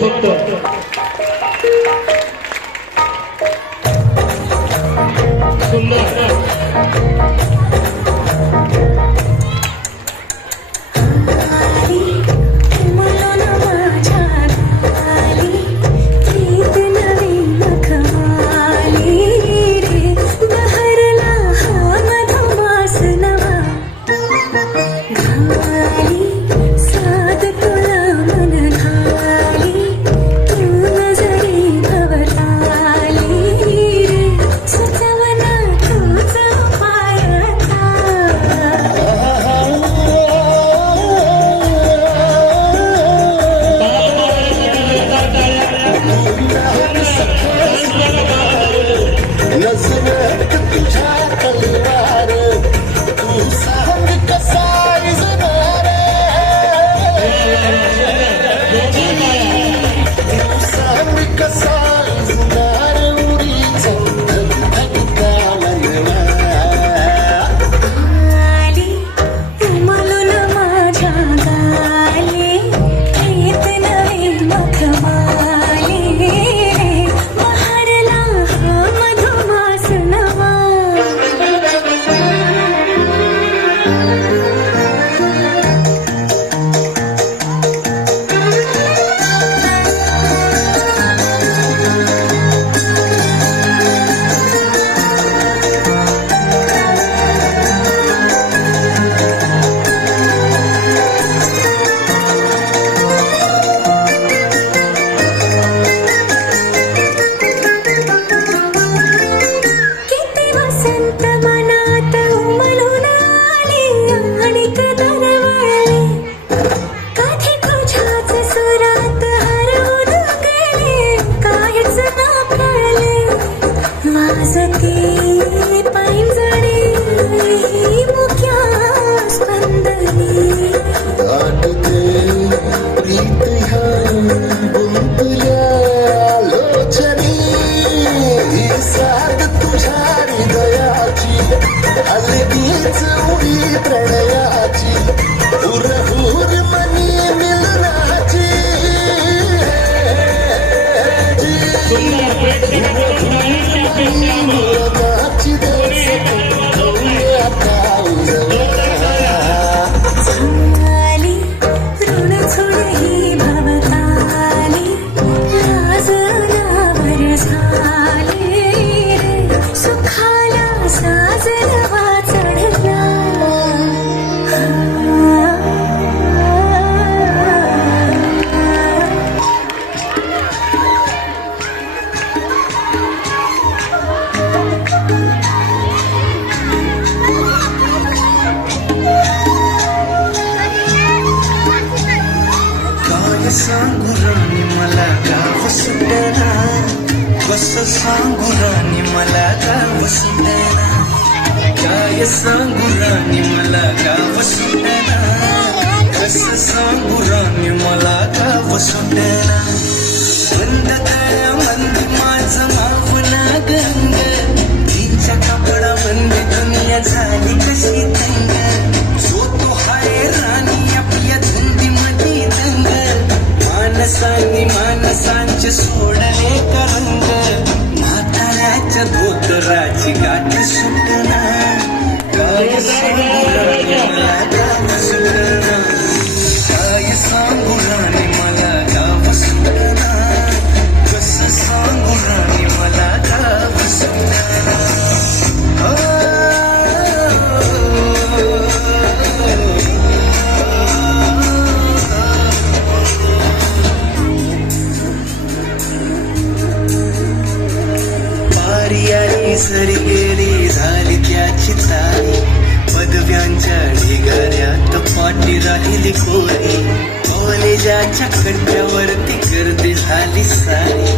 फक्त. सुंदर. सांगू राणी मला गाव सुटेना, कसं सांगू राणी मला गाव सुटेना, काय सांगू राणी मला गाव सुटेना, कसं सांगू राणी मला गाव सुटेना. बंद तळ्यामध्ये माझं मावला गंग, तिच्या कपडा बंद दुनिया झाली कशी तंग. जो तो हाय राणी आपल्या धुंदीमध्ये दंग, मानसांनी मानसांचे सोडले करंग. म्हाताऱ्याच्या धोतराची गाठ सुटना, काय सांगू राणी मला गाव सुटना, काय सांगू राणी मला गाव सुटना, कसं सांगू राणी मला गाव सुटना. सरी गेली झाली त्याची तारी, पदव्यांच्या ढिगाऱ्यात पाठी राहिली कोरी. कॉलेजाच्या कट्ट्यावरती गर्दी झाली सारी,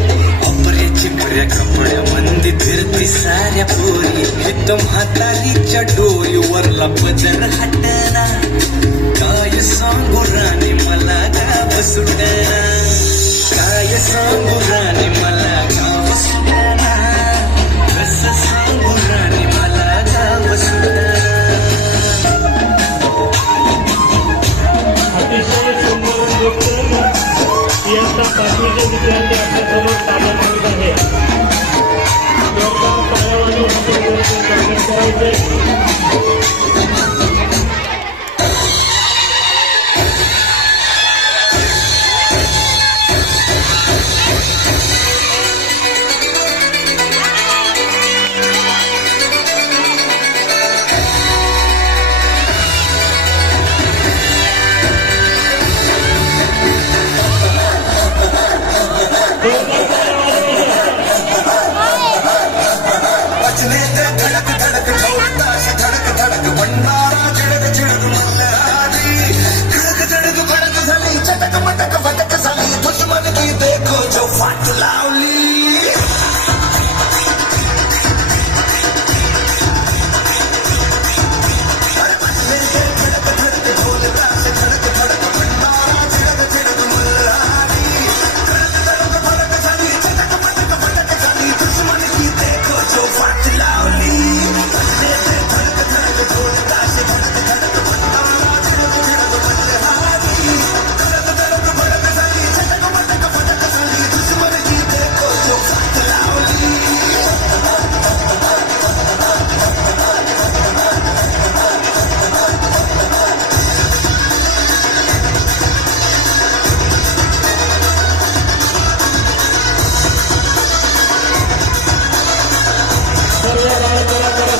ऑपरेची खऱ्या कपड्यामध्ये फिरती साऱ्या पोरी. एकदम म्हातारीच्या डोईवरला पदर हटना, काय सांगू राणी मला गाव सुटना, काय सांगू राणी मला गाव सुटना, कसं सांगू राणी मला गाव सुटना. अतिशय सुंदर गोष्ट यंदा पाठवली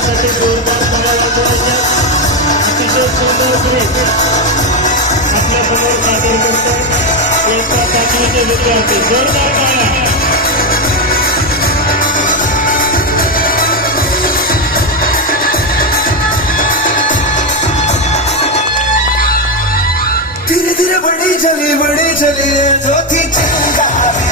विजयासाठी जोरदार टाळ्या वाजवायच्या. अतिशय सुंदर दृश्य आपल्या समोर सादर करतात एका पाचवीचे विद्यार्थी. जोरदार टाळ्या. धीरे धीरे बड़ी चली ज्योति चिंगारी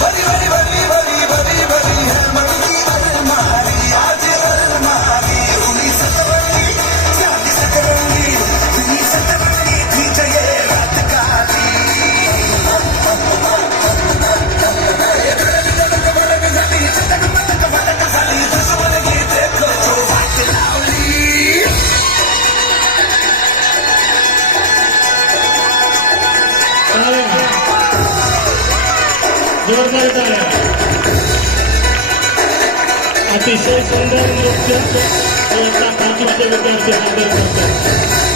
बड़ी बड़ी बड़ी बड़ी बड़ी बड़ी है मन की अलमारी आज अलमारी 19 सतरंगी 40 सतरंगी 20 सतरंगी थी जय रात काली देखो जो बात लावली. जोरदार टाळ्या. अतिशय सुंदर नृत्य एका पाचवीचे विद्यार्थी सादर करतात.